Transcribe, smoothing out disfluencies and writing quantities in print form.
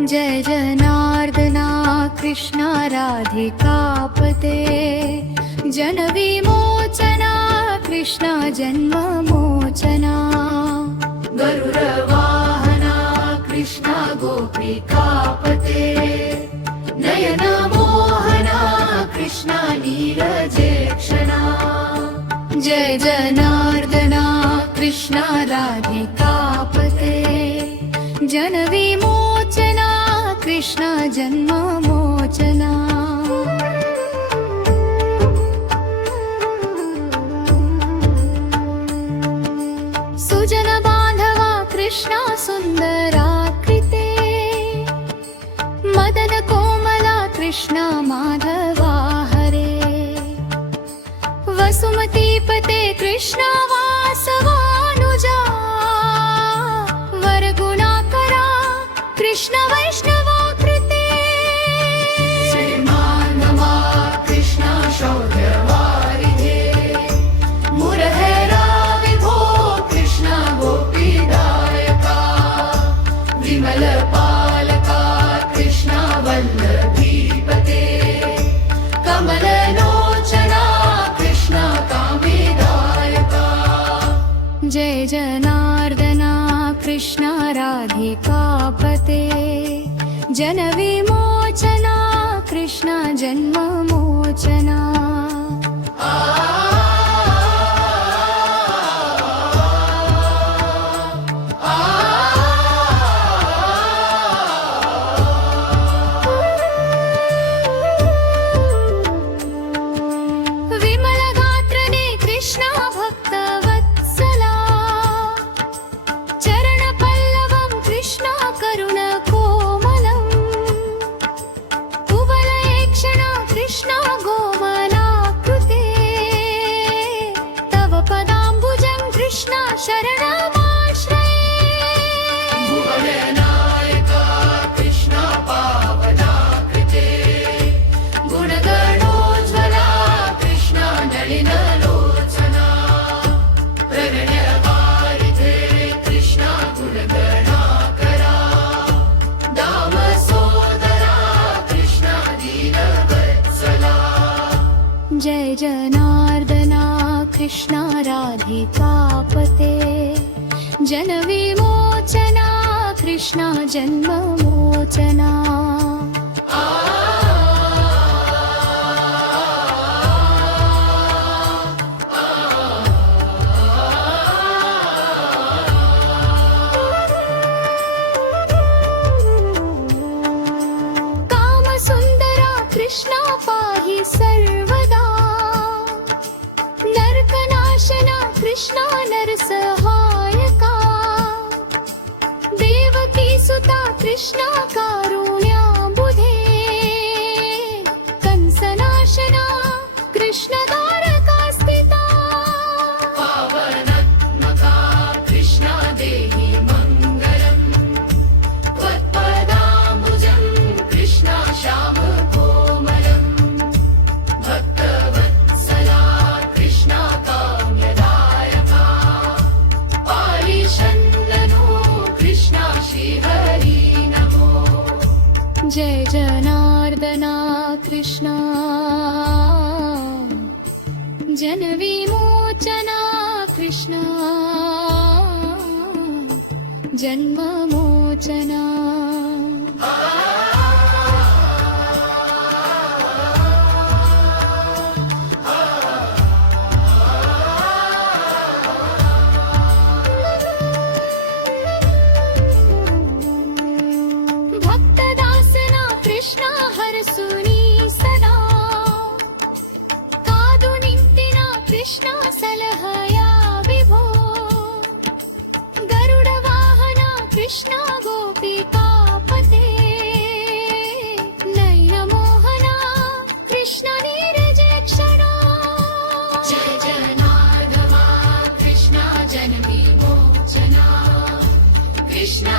जय जनार्दना कृष्णा राधिकापते जनविमोचना कृष्णा जन्ममोचना गरुडवाहना कृष्णा गोपिकापते नयनमोहना कृष्णा नीरजेक्षणा जय जनार्दना कृष्णा राधिकापते जनविमोचना कृष्णा जन्ममोचना सुजन बांधवा कृष्णा सुंदराकृते मदन कोमला कृष्णा माधवा हरे वसुमतीपते कृष्णा वासवानुजा वरगुणाकरा कृष्ण वैष्णवाकृते श्रीमान्नमा कृष्णा शौर्यवारिधे मुरहरा विभो कृष्णा गोपीदायका विमलपालका कृष्णा वल्लभीपते कमललोचना कृष्णा कामेदायका जय जनार्दना कृष्णा राधिकापते जनविमोचना कृष्णा जन्ममोचना विमलगात्रने कृष्णा भक्तवत्सला चरणपल्लवं कृष्णा करुणकोमलम् कुवलयेक्षणा कृष्णा गोमलाकृते तव पदाम्बुजं कृष्णा शरणमाश्रये भुवननायका कृष्णा पावनाकृते गुणगणोज्ज्वला कृष्णा नलिनलोचना प्रणयवारिधे कृष्णा गुणगणाकरा दामसोदरा कृष्णा दीनवत्सला जय जनार्दना कृष्णा राधिकापते जनविमोचना कृष्णा जन्ममोचना कामसुन्दरा कृष्णा पाहि सर्वदा नरकनाशना कृष्णा नरसहायका देवकी सुता कृष्णा कारुण्याम्बुधे कंसनाशना कृष्ण द्वारकास्थिता पावनात्मका कृष्णा देहि मङ्गलम् त्वत्पदाम्बुजं कृष्णा श्यामकोमलम् भक्तवत्सला कृष्णा काम्यदायका पालिषन्ननो कृष्णा श्रीहरि नमो जय जनार्दना कृष्णा जनविमोचना कृष्णा जन्ममोचना भक्तदासना कृष्णा हरसुनी सदा कादुनिंतिना कृष्णा सलहया विभो गरुडवाहना कृष्णा गोपिकापते नयनमोहना कृष्णा नीरजेक्षणा जय जनार्दना कृष्णा जनविमोचना कृष्णा